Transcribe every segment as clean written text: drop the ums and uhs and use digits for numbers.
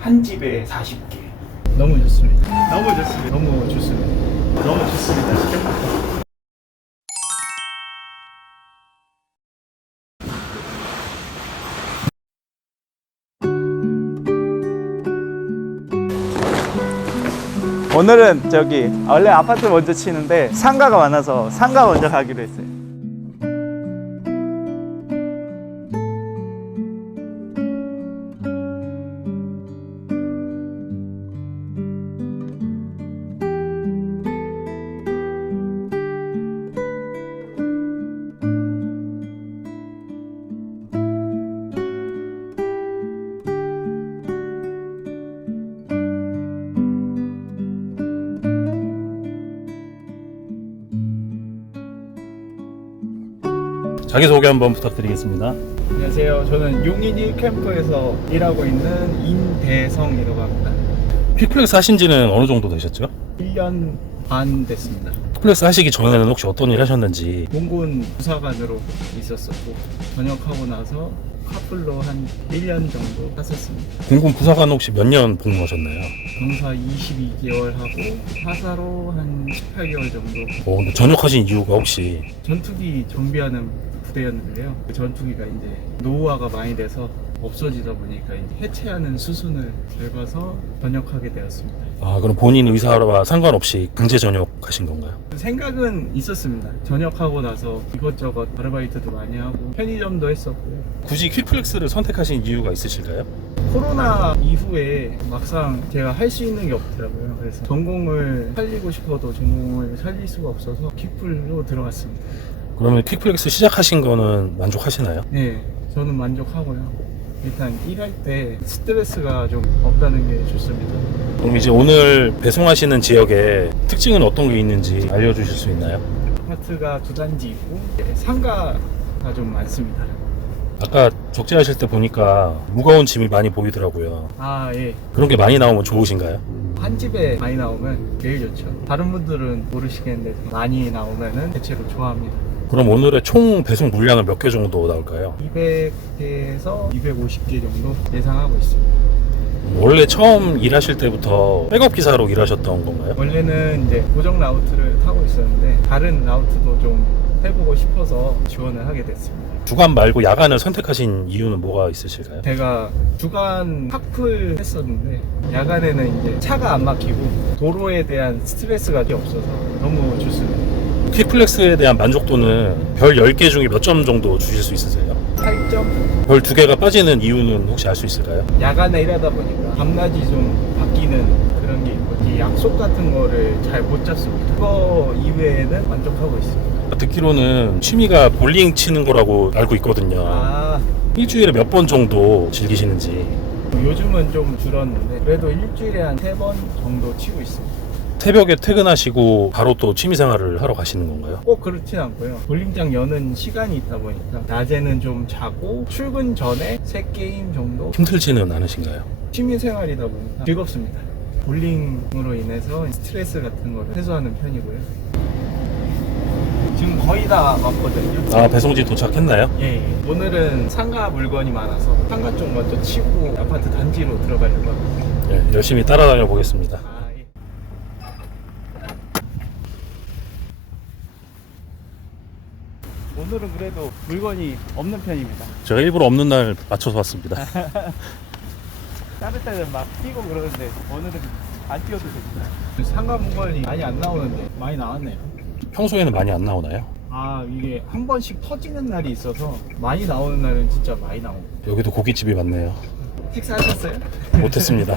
한 집에 40개. 너무 좋습니다. 너무 좋습니다. 너무 좋습니다. 너무 좋습니다. 오늘은 저기 원래 아파트 먼저 치는데 상가가 많아서 상가 먼저 가기로 했어요. 자기소개 한번 부탁드리겠습니다. 안녕하세요. 저는 용인 1캠프에서 일하고 있는 임대성이라고 합니다. 퀵플렉스 하신 지는 어느 정도 되셨죠? 1년 반 됐습니다. 퀵플렉스 하시기 전에는 혹시 어떤 일 하셨는지. 공군 부사관으로 있었었고 전역하고 나서 카풀로 한 1년 정도 했었습니다. 공군 부사관 혹시 몇 년 복무하셨나요? 병사 22개월 하고 하사로 한 18개월 정도. 근데 전역하신 이유가 혹시? 전투기 정비하는 부대였는데요. 그 전투기가 이제 노후화가 많이 돼서 없어지다 보니까 이제 해체하는 수순을 밟아서 전역하게 되었습니다. 그럼 본인 의사와 상관없이 강제 전역하신 건가요? 생각은 있었습니다. 전역하고 나서 이것저것 아르바이트도 많이 하고 편의점도 했었고요. 굳이 퀵플렉스를 선택하신 이유가 있으실까요? 코로나 이후에 막상 제가 할 수 있는 게 없더라고요. 그래서 전공을 살리고 싶어도 전공을 살릴 수가 없어서 퀵플로 들어갔습니다. 그러면 퀵플렉스 시작하신 거는 만족하시나요? 네, 저는 만족하고요. 일단 일할 때 스트레스가 좀 없다는 게 좋습니다. 그럼 이제 오늘 배송하시는 지역에 특징은 어떤 게 있는지 알려주실 수 있나요? 아파트가 두 단지 있고 상가가 좀 많습니다. 아까 적재하실 때 보니까 무거운 짐이 많이 보이더라고요. 아, 예. 그런 게 많이 나오면 좋으신가요? 한 집에 많이 나오면 제일 좋죠. 다른 분들은 모르시겠는데 많이 나오면은 대체로 좋아합니다. 그럼 오늘의 총 배송 물량은 몇 개 정도 나올까요? 200개에서 250개 정도 예상하고 있습니다. 원래 처음 일하실 때부터 백업 기사로 일하셨던 건가요? 원래는 이제 고정 라우트를 타고 있었는데 다른 라우트도 좀 해보고 싶어서 지원을 하게 됐습니다. 주간 말고 야간을 선택하신 이유는 뭐가 있으실까요? 제가 주간 파풀 했었는데 야간에는 이제 차가 안 막히고 도로에 대한 스트레스가 없어서 너무 좋습니다. 퀵플렉스에 대한 만족도는 별 10개 중에 몇 점 정도 주실 수 있으세요? 8점? 별 2개가 빠지는 이유는 혹시 알 수 있을까요? 야간에 일하다 보니까 밤낮이 좀 바뀌는 그런 게 있고 이 약속 같은 거를 잘 못 잡습니다. 그거 이외에는 만족하고 있습니다. 듣기로는 취미가 볼링 치는 거라고 알고 있거든요. 일주일에 몇 번 정도 즐기시는지. 요즘은 좀 줄었는데 그래도 일주일에 한 3번 정도 치고 있습니다. 새벽에 퇴근하시고 바로 또 취미생활을 하러 가시는 건가요? 꼭 그렇진 않고요. 볼링장 여는 시간이 있다 보니까 낮에는 좀 자고 출근 전에 3게임 정도 힘들지는 않으신가요? 취미생활이다 보니까 즐겁습니다. 볼링으로 인해서 스트레스 같은 거를 해소하는 편이고요. 지금 거의 다 왔거든요. 배송지 도착했나요? 예. 오늘은 상가 물건이 많아서 상가 쪽 먼저 치고 아파트 단지로 들어가려고 합니다. 네, 열심히 따라다녀 보겠습니다. 예. 오늘은 그래도 물건이 없는 편입니다. 제가 일부러 없는 날 맞춰서 왔습니다. 다른 때는 막 뛰고 그러는데 오늘은 안 뛰어도 됩니다. 상가 물건이 많이 안 나오는데 많이 나왔네요. 평소에는 많이 안 나오나요? 이게 한 번씩 터지는 날이 있어서 많이 나오는 날은 진짜 많이 나오고. 여기도 고깃집이 많네요. 식사하셨어요? 못했습니다.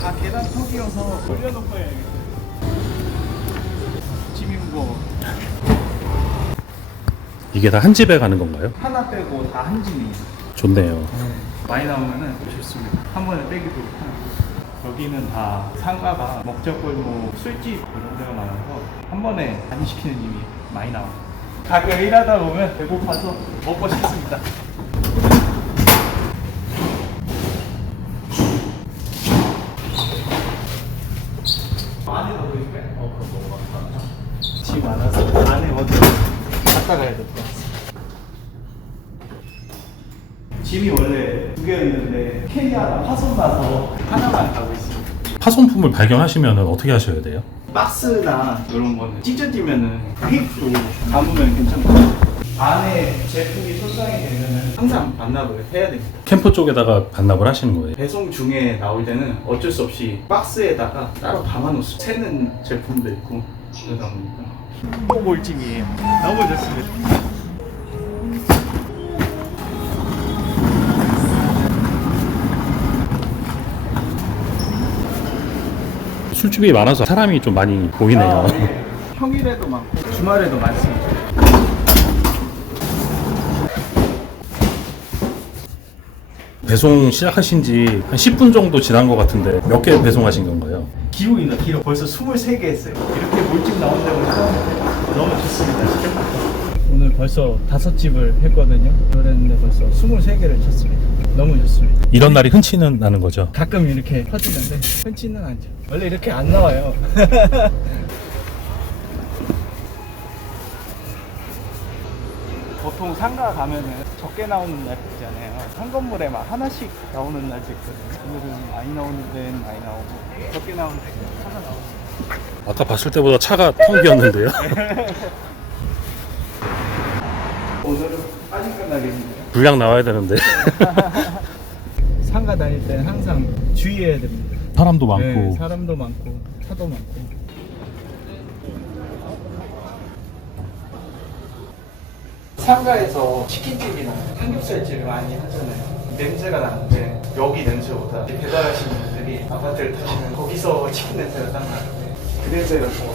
다 계단 턱이어서 올려놓고 해야겠어요. 짐이 무거워. 이게 다 한 집에 가는 건가요? 하나 빼고 다 한 짐이에요. 좋네요. 많이 나오면은 좋습니다. 한 번에 빼기도 편하고. 여기는 다 상가가 먹자골목 술집 이런 데가 많아서 한 번에 많이 시키는 집이 많이 나와요. 가끔 일하다 보면 배고파서 먹고 싶습니다. 이따가 해도 들어왔어요. 짐이 원래 2개였는데 케냐랑 파손 나서 하나만 가고 있습니다. 파손품을 발견하시면 어떻게 하셔야 돼요? 박스나 이런 거는 찢어지면은 테이프로 감으면 괜찮고 안에 제품이 손상이 되면은 항상 반납을 해야 됩니다. 캠프 쪽에다가 반납을 하시는 거예요? 배송 중에 나올 때는 어쩔 수 없이 박스에다가 따로 담아놓습니다. 새는 제품도 있고 그러다 보니까 또 몰짐이에요. 너무 좋습니다. 술집이 많아서 사람이 좀 많이 보이네요. 네. 평일에도 많고 주말에도 많습니다. 배송 시작하신 지 한 10분 정도 지난 것 같은데 몇 개 배송하신 건가요? 기록입니다. 기록 벌써 23개 했어요. 이렇게 몰집 나온다고 처음 너무 좋습니다. 오늘 벌써 5집을 했거든요. 그랬는데 벌써 23개를 쳤습니다. 너무 좋습니다. 이런 날이 흔치는 않은 거죠? 가끔 이렇게 터지는데 흔치는 않죠. 원래 이렇게 안 나와요. 보통 상가 가면은 적게 나오는 날 있잖아요. 한 건물에 막 하나씩 나오는 날도 있거든요. 오늘은 많이 나오는 데는 많이 나오고 적게 나오는 데는 하나 나오고. 아까 봤을 때보다 차가 텅 비었는데요? 오늘은 빨리 끝나겠는데요. 분량 나와야 되는데. 상가 다닐 때는 항상 주의해야 됩니다. 사람도 많고. 네, 사람도 많고 차도 많고. 상가에서 치킨집이나 삼겹살집을 많이 하잖아요. 냄새가 나는데 여기 냄새보다 배달하시는 분들이 아파트를 타시면 거기서 치킨 냄새가 딱 나는데 그 냄새가 좋아.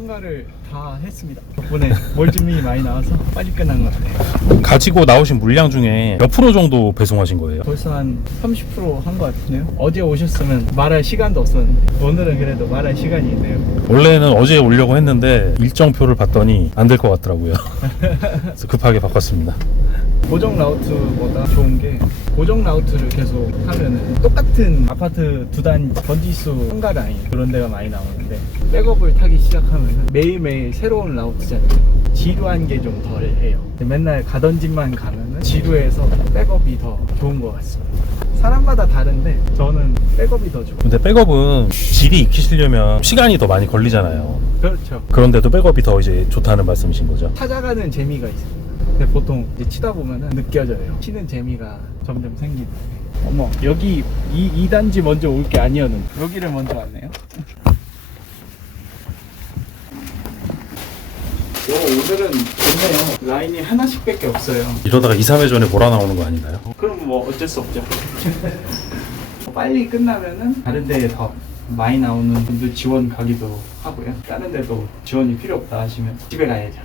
상가를 다 했습니다. 덕분에 몰짐이 많이 나와서 빨리 끝난 것 같아요. 가지고 나오신 물량 중에 몇 프로 정도 배송하신 거예요? 벌써 한 30% 한 것 같은데요. 어제 오셨으면 말할 시간도 없었는데 오늘은 그래도 말할 시간이 있네요. 원래는 어제 오려고 했는데 일정표를 봤더니 안 될 것 같더라고요. 그래서 급하게 바꿨습니다. 고정 라우트보다 좋은 게 고정 라우트를 계속 하면은 똑같은 아파트 두 단 번지수 상가 라인 그런 데가 많이 나오는데 백업을 타기 시작하면 매일매일 새로운 라우트잖아요. 지루한 게 좀 덜해요. 맨날 가던 집만 가면은 지루해서 백업이 더 좋은 것 같습니다. 사람마다 다른데 저는 백업이 더 좋아요. 근데 백업은 질이 익히시려면 시간이 더 많이 걸리잖아요. 그렇죠. 그런데도 백업이 더 이제 좋다는 말씀이신 거죠? 찾아가는 재미가 있습니다. 근데 보통 이제 치다 보면은 느껴져요. 치는 재미가 점점 생기는데. 어머, 여기 이 단지 먼저 올 게 아니었는데 여기를 먼저 왔네요. 오늘은 좋네요. 라인이 하나씩밖에 없어요. 이러다가 2, 3회 전에 몰아 나오는 거 아닌가요? 그럼 뭐 어쩔 수 없죠. 빨리 끝나면은 다른 데에 더 많이 나오는 분들 지원 가기도 하고요. 다른 데도 지원이 필요 없다 하시면 집에 가야죠.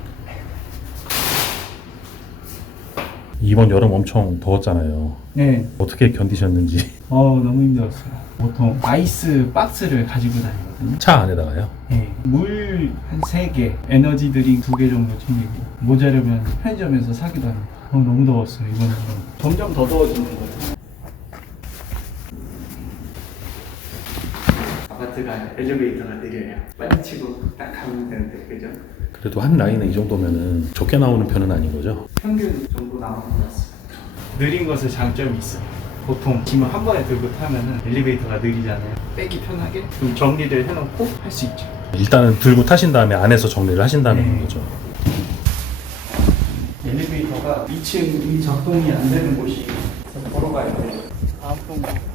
이번 여름 엄청 더웠잖아요. 네. 어떻게 견디셨는지. 너무 힘들었어요. 보통 아이스 박스를 가지고 다니거든요. 차 안에다가요? 네. 물 한 3개, 에너지 드링 2개 정도 챙기고 모자르면 편의점에서 사기도 합니다. 너무 더웠어요. 이번에는 점점 더 더워지는 거예요. 아파트가 엘리베이터가 느려요. 빨리 치고 딱 가면 되는데, 그죠? 그래도 한 라인에 이 정도면은 적게 나오는 편은 아닌 거죠? 평균 정도 나오는 것 같습니다. 느린 것에 장점이 있어요. 보통 짐을 한 번에 들고 타면은 엘리베이터가 느리잖아요. 빼기 편하게 좀 정리를 해놓고 할 수 있죠. 일단은 들고 타신 다음에 안에서 정리를 하신다는 네. 거죠. 엘리베이터가 2층이 작동이 안 되는 곳이 있어서 보러 가야 돼요. 다음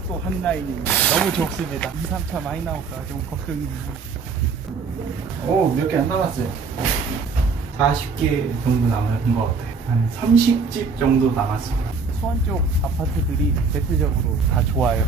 또 한 라인입니다. 너무 좁습니다. 2, 3차 많이 나올까 좀 걱정입니다. 몇 개 안 남았어요. 40개 정도 남은 것 같아요. 한 30집 정도 남았습니다. 수원 쪽 아파트들이 대체적으로 다 좋아요.